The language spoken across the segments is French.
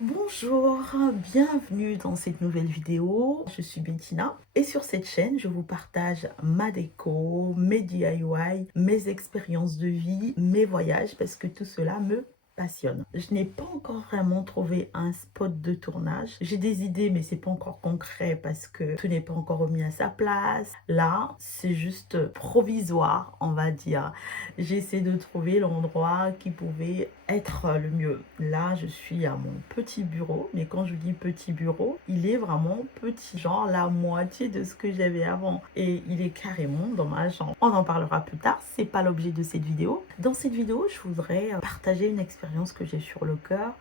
Bonjour, bienvenue dans cette nouvelle vidéo. Je suis Bettina et sur cette chaîne, je vous partage ma déco, mes DIY, mes expériences de vie, mes voyages parce que tout cela me passionne. Je n'ai pas encore vraiment trouvé un spot de tournage. J'ai des idées mais c'est pas encore concret parce que tout n'est pas encore remis à sa place. Là, c'est juste provisoire, on va dire. J'essaie de trouver l'endroit qui pouvait être le mieux. Là, je suis à mon petit bureau, mais quand je dis petit bureau, il est vraiment petit, genre la moitié de ce que j'avais avant. Et il est carrément dans ma chambre. On en parlera plus tard, c'est pas l'objet de cette vidéo. Dans cette vidéo, je voudrais partager une expérience que j'ai sur le cœur.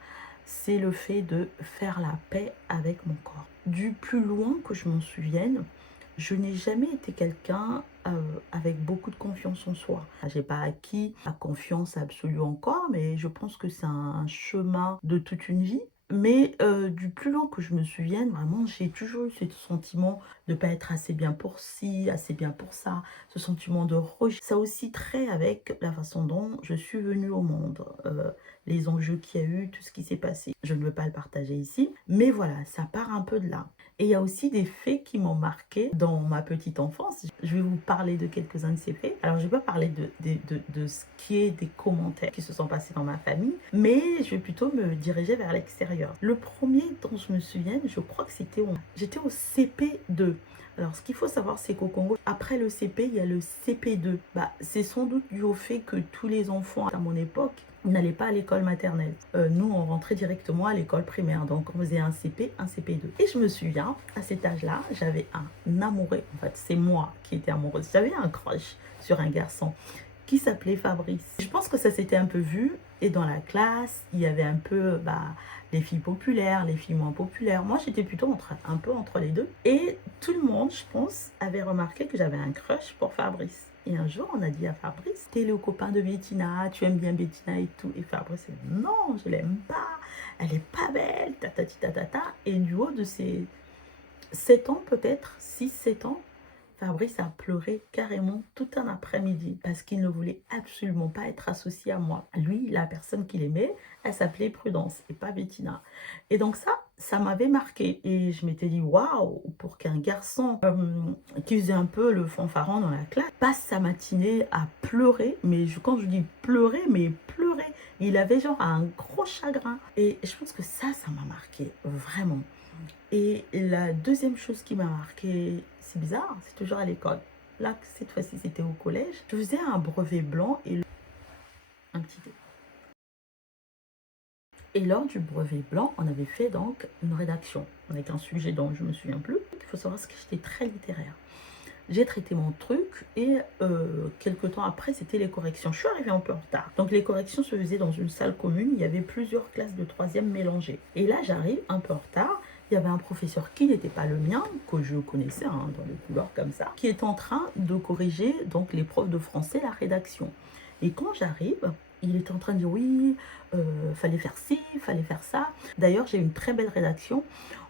C'est le fait de faire la paix avec mon corps. Du plus loin que je m'en souvienne, je n'ai jamais été quelqu'un avec beaucoup de confiance en soi. J'ai pas acquis la confiance absolue encore, mais je pense que c'est un chemin de toute une vie. Mais du plus loin que je me souvienne, vraiment, j'ai toujours eu ce sentiment de ne pas être assez bien pour ci, assez bien pour ça, ce sentiment de rejet. Ça a aussi trait avec la façon dont je suis venue au monde, les enjeux qu'il y a eu, tout ce qui s'est passé. Je ne veux pas le partager ici, mais voilà, ça part un peu de là. Et il y a aussi des faits qui m'ont marqué dans ma petite enfance. Je vais vous parler de quelques-uns de ces faits. Alors, je ne vais pas parler de ce qui est des commentaires qui se sont passés dans ma famille, mais je vais plutôt me diriger vers l'extérieur. Le premier dont je me souviens, je crois que j'étais au CP2. Alors, ce qu'il faut savoir, c'est qu'au Congo, après le CP, il y a le CP2. C'est sans doute dû au fait que tous les enfants à mon époque n'allaient pas à l'école maternelle. Nous, on rentrait directement à l'école primaire. Donc, on faisait un CP, un CP2. Et je me souviens, à cet âge-là, j'avais un amoureux. En fait, c'est moi qui étais amoureuse. J'avais un crush sur un garçon qui s'appelait Fabrice. Je pense que ça s'était un peu vu. Et dans la classe, il y avait un peu les filles populaires, les filles moins populaires. Moi, j'étais plutôt un peu entre les deux. Et tout le monde, je pense, avait remarqué que j'avais un crush pour Fabrice. Et un jour, on a dit à Fabrice, t'es le copain de Bettina, tu aimes bien Bettina et tout. Et Fabrice a dit, non, je l'aime pas, elle est pas belle, tatati tatata. Et du haut de ses 7 ans peut-être, 6 7 ans, Fabrice a pleuré carrément tout un après-midi parce qu'il ne voulait absolument pas être associé à moi. Lui, la personne qu'il aimait, elle s'appelait Prudence et pas Bettina. Et donc ça m'avait marqué. Et je m'étais dit, waouh, pour qu'un garçon qui faisait un peu le fanfaron dans la classe passe sa matinée à pleurer. Mais quand je dis pleurer, mais pleurer, il avait genre un gros chagrin. Et je pense que ça m'a marqué, vraiment. Et la deuxième chose qui m'a marqué, c'est bizarre, c'est toujours à l'école. Là, cette fois-ci, c'était au collège. Je faisais un brevet blanc et un petit thé. Et lors du brevet blanc, on avait fait donc une rédaction avec un sujet dont je ne me souviens plus. Il faut savoir que j'étais très littéraire. J'ai traité mon truc et quelques temps après, c'était les corrections. Je suis arrivée un peu en retard. Donc les corrections se faisaient dans une salle commune. Il y avait plusieurs classes de troisième mélangées. Et là, j'arrive un peu en retard. Il y avait un professeur qui n'était pas le mien, que je connaissais dans les couleurs comme ça, qui est en train de corriger donc l'épreuve de français, la rédaction. Et quand j'arrive, il est en train de dire oui, fallait faire ci, fallait faire ça. D'ailleurs, j'ai une très belle rédaction.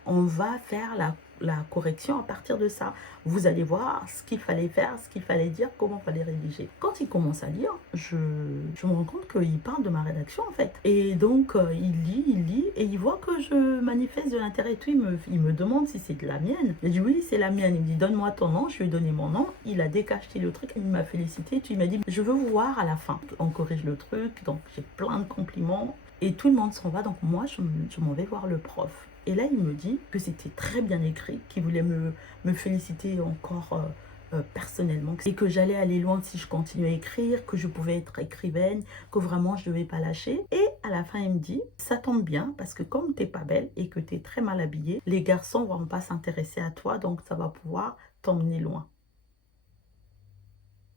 On va faire la correction à partir de ça. Vous allez voir ce qu'il fallait faire, ce qu'il fallait dire, comment il fallait rédiger. Quand il commence à lire, je me rends compte qu'il parle de ma rédaction en fait. Et donc, il lit, et il voit que je manifeste de l'intérêt et tout. Il me demande si c'est de la mienne. Il dit oui, c'est la mienne. Il me dit donne-moi ton nom, je lui ai donné mon nom. Il a décacheté le truc, il m'a félicité. Il m'a dit je veux vous voir à la fin. On corrige le truc, donc j'ai plein de compliments. Et tout le monde s'en va, donc moi je m'en vais voir le prof. Et là, il me dit que c'était très bien écrit, qu'il voulait me féliciter encore personnellement, et que j'allais aller loin si je continuais à écrire, que je pouvais être écrivaine, que vraiment je ne devais pas lâcher. Et à la fin, il me dit, ça tombe bien, parce que comme tu n'es pas belle et que tu es très mal habillée, les garçons ne vont pas s'intéresser à toi, donc ça va pouvoir t'emmener loin.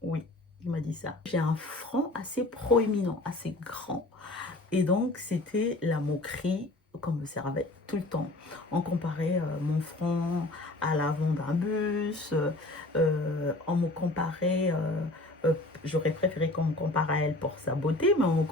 Oui, il m'a dit ça. J'ai un front assez proéminent, assez grand. Et donc, c'était la moquerie qu'on me servait tout le temps. On comparait mon front à l'avant d'un bus, on me comparait, j'aurais préféré qu'on me compare à elle pour sa beauté, mais on me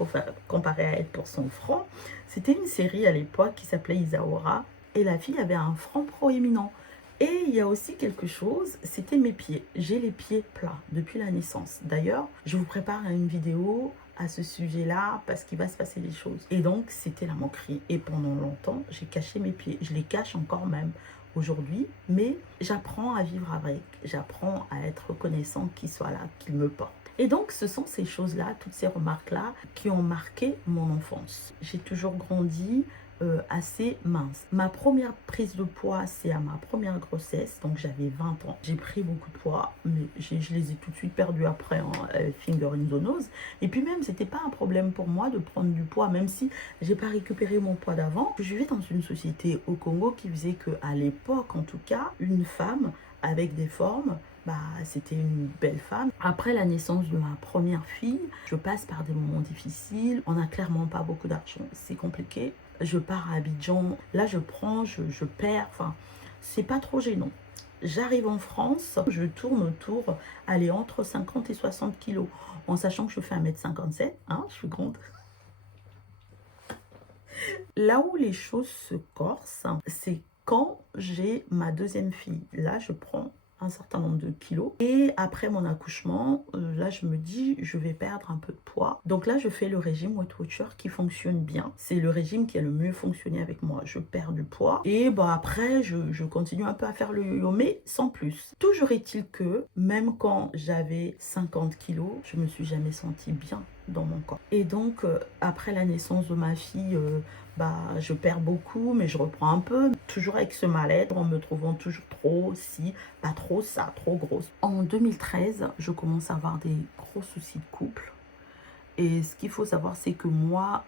comparait à elle pour son front. C'était une série à l'époque qui s'appelait Isaora, et la fille avait un front proéminent. Et il y a aussi quelque chose, c'était mes pieds. J'ai les pieds plats depuis la naissance. D'ailleurs, je vous prépare une vidéo à ce sujet-là parce qu'il va se passer des choses. Et donc, c'était la moquerie. Et pendant longtemps, j'ai caché mes pieds. Je les cache encore même aujourd'hui, mais j'apprends à vivre avec. J'apprends à être reconnaissant qu'il soit là, qu'il me porte. Et donc, ce sont ces choses-là, toutes ces remarques-là qui ont marqué mon enfance. J'ai toujours grandi assez mince. Ma première prise de poids, c'est à ma première grossesse, donc j'avais 20 ans. J'ai pris beaucoup de poids, mais je les ai tout de suite perdus après en finger in the nose. Et puis même, c'était pas un problème pour moi de prendre du poids, même si j'ai pas récupéré mon poids d'avant. Je vivais dans une société au Congo qui faisait que, à l'époque en tout cas, une femme avec des formes, bah, c'était une belle femme. Après la naissance de ma première fille, je passe par des moments difficiles. On n'a clairement pas beaucoup d'argent, c'est compliqué. Je pars à Abidjan, là je prends, je perds, enfin, c'est pas trop gênant. J'arrive en France, je tourne autour, allez, entre 50 et 60 kilos, en sachant que je fais 1,57 m, hein, je suis grande. Là où les choses se corsent, c'est quand j'ai ma deuxième fille. Là, je prends un certain nombre de kilos. Et après mon accouchement, là, je me dis, je vais perdre un peu de poids. Donc là, je fais le régime Weight Watcher qui fonctionne bien. C'est le régime qui a le mieux fonctionné avec moi. Je perds du poids. Et bah, après, je continue un peu à faire le yo-yo, mais sans plus. Toujours est-il que, même quand j'avais 50 kilos, je me suis jamais sentie bien dans mon corps. Et donc, après la naissance de ma fille, bah, je perds beaucoup, mais je reprends un peu, toujours avec ce mal-être, en me trouvant toujours trop ci, pas trop ça, trop grosse. En 2013, je commence à avoir des gros soucis de couple. Et ce qu'il faut savoir, c'est que moi,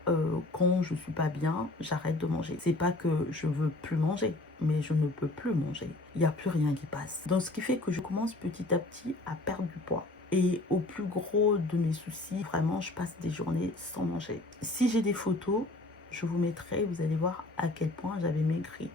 quand je suis pas bien, j'arrête de manger. C'est pas que je veux plus manger, mais je ne peux plus manger. Il n'y a plus rien qui passe. Donc, ce qui fait que je commence petit à petit à perdre du poids. Et au plus gros de mes soucis, vraiment, je passe des journées sans manger. Si j'ai des photos, je vous mettrai, vous allez voir à quel point j'avais maigri.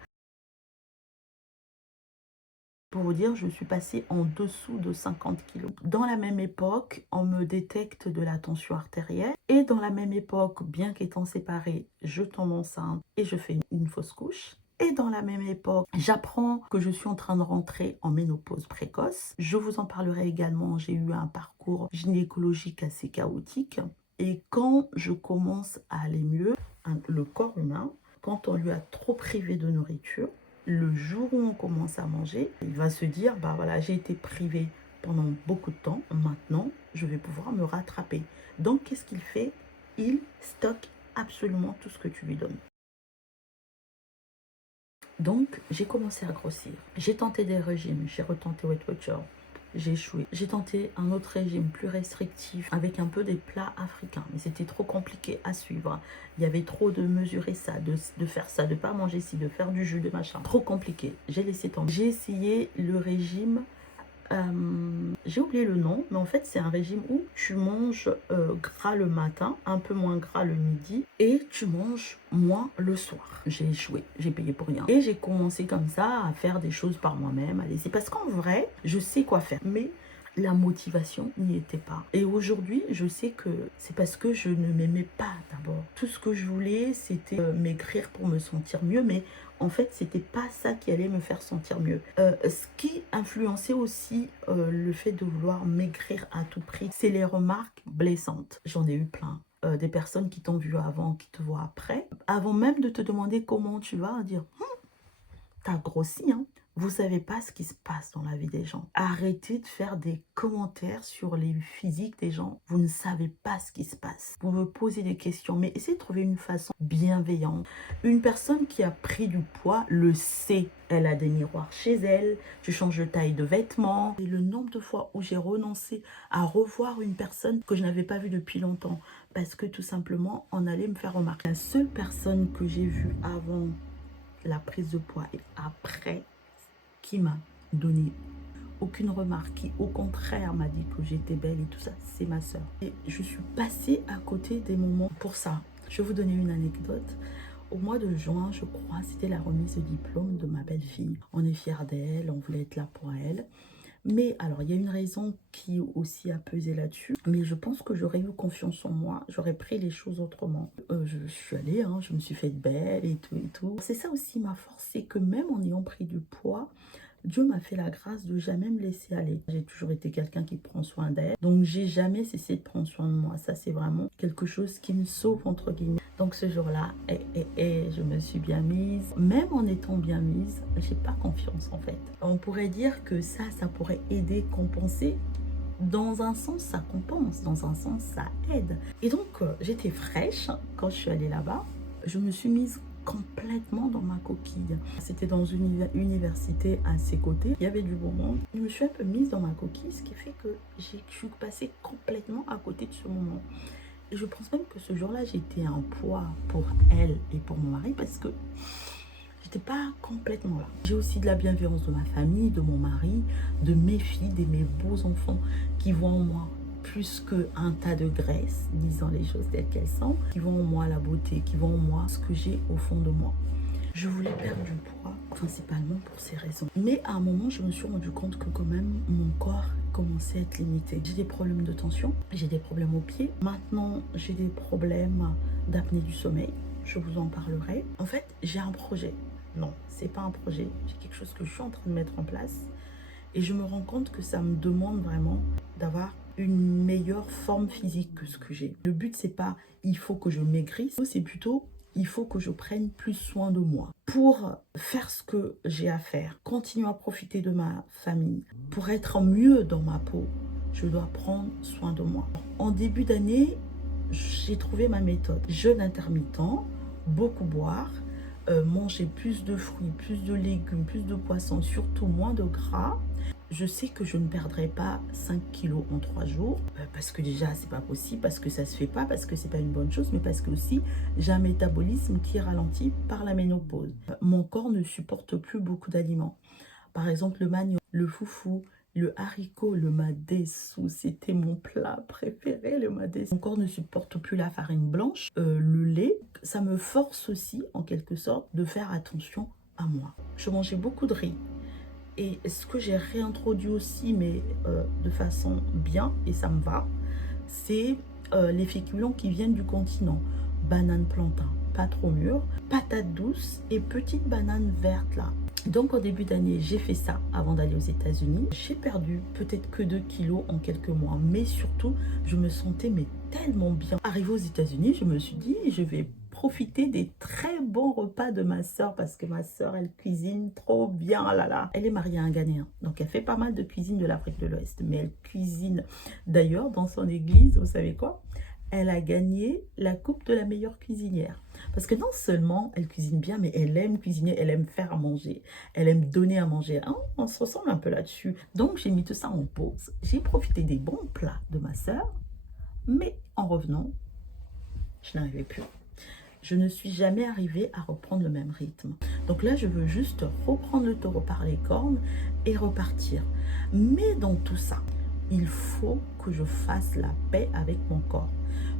Pour vous dire, je suis passée en dessous de 50 kilos. Dans la même époque, on me détecte de la tension artérielle. Et dans la même époque, bien qu'étant séparée, je tombe enceinte et je fais une fausse couche. Et dans la même époque, j'apprends que je suis en train de rentrer en ménopause précoce. Je vous en parlerai également, j'ai eu un parcours gynécologique assez chaotique. Et quand je commence à aller mieux, le corps humain, quand on lui a trop privé de nourriture, le jour où on commence à manger, il va se dire, bah voilà, j'ai été privé pendant beaucoup de temps, maintenant je vais pouvoir me rattraper. Donc qu'est-ce qu'il fait? Il stocke absolument tout ce que tu lui donnes. Donc j'ai commencé à grossir. J'ai tenté des régimes, j'ai retenté Weight Watcher, j'ai échoué. J'ai tenté un autre régime plus restrictif avec un peu des plats africains, mais c'était trop compliqué à suivre. Il y avait trop de mesurer ça, de faire ça, de pas manger ci, de faire du jus, de machin. Trop compliqué. J'ai laissé tomber. J'ai essayé le régime. J'ai oublié le nom, mais en fait c'est un régime où tu manges gras le matin, un peu moins gras le midi et tu manges moins le soir. J'ai échoué, j'ai payé pour rien. Et j'ai commencé comme ça à faire des choses par moi-même, à laisser. Parce qu'en vrai, je sais quoi faire, mais la motivation n'y était pas. Et aujourd'hui, je sais que c'est parce que je ne m'aimais pas d'abord. Tout ce que je voulais, c'était maigrir pour me sentir mieux, mais en fait, c'était pas ça qui allait me faire sentir mieux. Ce qui influençait aussi le fait de vouloir maigrir à tout prix, c'est les remarques blessantes. J'en ai eu plein. Des personnes qui t'ont vu avant, qui te voient après. Avant même de te demander comment tu vas, dire t'as grossi, hein. Vous savez pas ce qui se passe dans la vie des gens. Arrêtez de faire des commentaires sur les physiques des gens. Vous ne savez pas ce qui se passe. Vous me posez des questions, mais essayez de trouver une façon bienveillante. Une personne qui a pris du poids le sait. Elle a des miroirs chez elle, tu changes de taille de vêtements. Et le nombre de fois où j'ai renoncé à revoir une personne que je n'avais pas vue depuis longtemps, parce que tout simplement, on allait me faire remarquer. La seule personne que j'ai vue avant la prise de poids et après, qui m'a donné aucune remarque, qui au contraire m'a dit que j'étais belle et tout ça, c'est ma soeur. Et je suis passée à côté des moments pour ça. Je vais vous donner une anecdote. Au mois de juin, je crois, c'était la remise de diplôme de ma belle-fille. On est fiers d'elle, on voulait être là pour elle. Mais alors, il y a une raison qui aussi a pesé là-dessus. Mais je pense que j'aurais eu confiance en moi. J'aurais pris les choses autrement. Je suis allée, hein, je me suis faite belle et tout et tout. C'est ça aussi ma force, c'est que même en ayant pris du poids, Dieu m'a fait la grâce de jamais me laisser aller. J'ai toujours été quelqu'un qui prend soin d'elle. Donc, j'ai jamais cessé de prendre soin de moi. Ça, c'est vraiment quelque chose qui me sauve, entre guillemets. Donc, ce jour-là, je me suis bien mise. Même en étant bien mise, j'ai pas confiance, en fait. On pourrait dire que ça pourrait aider, compenser. Dans un sens, ça compense. Dans un sens, ça aide. Et donc, j'étais fraîche quand je suis allée là-bas. Je me suis mise complètement dans ma coquille. C'était dans une université à ses côtés. Il y avait du beau monde. Je me suis un peu mise dans ma coquille, ce qui fait que je suis passée complètement à côté de ce moment. Et je pense même que ce jour-là, j'étais un poids pour elle et pour mon mari parce que j'étais pas complètement là. J'ai aussi de la bienveillance de ma famille, de mon mari, de mes filles, de mes beaux enfants qui voient en moi plus qu'un tas de graisse, disant les choses telles qu'elles sont, qui voient en moi la beauté, qui voient en moi ce que j'ai au fond de moi. Je voulais perdre du poids, principalement pour ces raisons. Mais à un moment, je me suis rendu compte que quand même, mon corps commençait à être limité. J'ai des problèmes de tension, j'ai des problèmes aux pieds. Maintenant, j'ai des problèmes d'apnée du sommeil. Je vous en parlerai. En fait, j'ai un projet. Non, c'est pas un projet. J'ai quelque chose que je suis en train de mettre en place. Et je me rends compte que ça me demande vraiment d'avoir une meilleure forme physique que ce que j'ai. Le but, c'est pas il faut que je maigrisse, c'est plutôt il faut que je prenne plus soin de moi pour faire ce que j'ai à faire, continuer à profiter de ma famille. Pour être mieux dans ma peau, je dois prendre soin de moi. En début d'année, j'ai trouvé ma méthode. Jeûne intermittent, beaucoup boire, manger plus de fruits, plus de légumes, plus de poissons, surtout moins de gras. Je sais que je ne perdrai pas 5 kilos en 3 jours, parce que déjà, c'est pas possible, parce que ça se fait pas, parce que c'est pas une bonne chose, mais parce que aussi, j'ai un métabolisme qui est ralenti par la ménopause. Mon corps ne supporte plus beaucoup d'aliments. Par exemple, le manioc, le foufou, le haricot, le madessou, c'était mon plat préféré, le madessou. Mon corps ne supporte plus la farine blanche, le lait. Ça me force aussi, en quelque sorte, de faire attention à moi. Je mangeais beaucoup de riz. Et ce que j'ai réintroduit aussi, mais de façon bien, et ça me va, c'est les féculents qui viennent du continent. Banane plantain, pas trop mûre, patates douces et petites bananes vertes là. Donc au début d'année, j'ai fait ça avant d'aller aux États-Unis. J'ai perdu peut-être que 2 kilos en quelques mois, mais surtout, je me sentais mais tellement bien. Arrivée aux États-Unis, je me suis dit, je vais profiter des très bons repas de ma soeur parce que ma soeur, elle cuisine trop bien, ah là là. Elle est mariée à un Ghanéen, donc elle fait pas mal de cuisine de l'Afrique de l'Ouest, mais elle cuisine d'ailleurs dans son église, vous savez quoi? Elle a gagné la coupe de la meilleure cuisinière. Parce que non seulement elle cuisine bien, mais elle aime cuisiner, elle aime faire à manger, elle aime donner à manger. Hein, on se ressemble un peu là-dessus. Donc j'ai mis tout ça en pause. J'ai profité des bons plats de ma soeur, mais en revenant, je n'arrivais plus. Je ne suis jamais arrivée à reprendre le même rythme. Donc là, je veux juste reprendre le taureau par les cornes et repartir. Mais dans tout ça, il faut que je fasse la paix avec mon corps.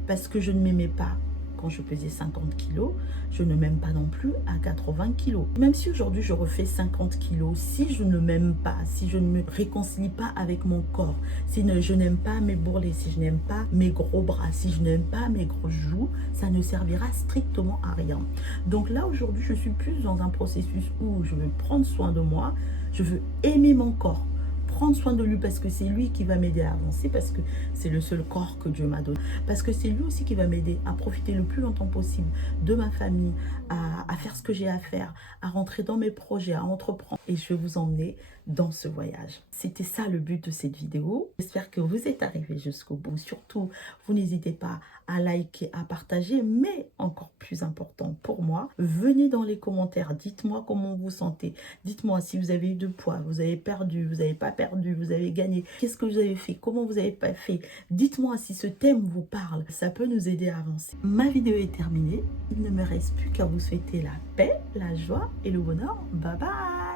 Parce que je ne m'aimais pas quand je pesais 50 kilos, je ne m'aime pas non plus à 80 kilos. Même si aujourd'hui je refais 50 kilos, si je ne m'aime pas, si je ne me réconcilie pas avec mon corps, si je n'aime pas mes bourrelets, si je n'aime pas mes gros bras, si je n'aime pas mes grosses joues, ça ne servira strictement à rien. Donc là aujourd'hui je suis plus dans un processus où je veux prendre soin de moi, je veux aimer mon corps, prendre soin de lui parce que c'est lui qui va m'aider à avancer, parce que c'est le seul corps que Dieu m'a donné, parce que c'est lui aussi qui va m'aider à profiter le plus longtemps possible de ma famille, à faire ce que j'ai à faire, à rentrer dans mes projets, à entreprendre. Et je vais vous emmener dans ce voyage. C'était ça le but de cette vidéo. J'espère que vous êtes arrivés jusqu'au bout. Surtout, vous n'hésitez pas à liker, à partager, mais encore plus important pour moi, venez dans les commentaires, dites-moi comment vous sentez, dites-moi si vous avez eu de poids, vous avez perdu, vous n'avez pas perdu, vous avez gagné, qu'est-ce que vous avez fait, comment vous avez pas fait, dites-moi si ce thème vous parle, ça peut nous aider à avancer. Ma vidéo est terminée, il ne me reste plus qu'à vous souhaiter la paix, la joie et le bonheur. Bye bye.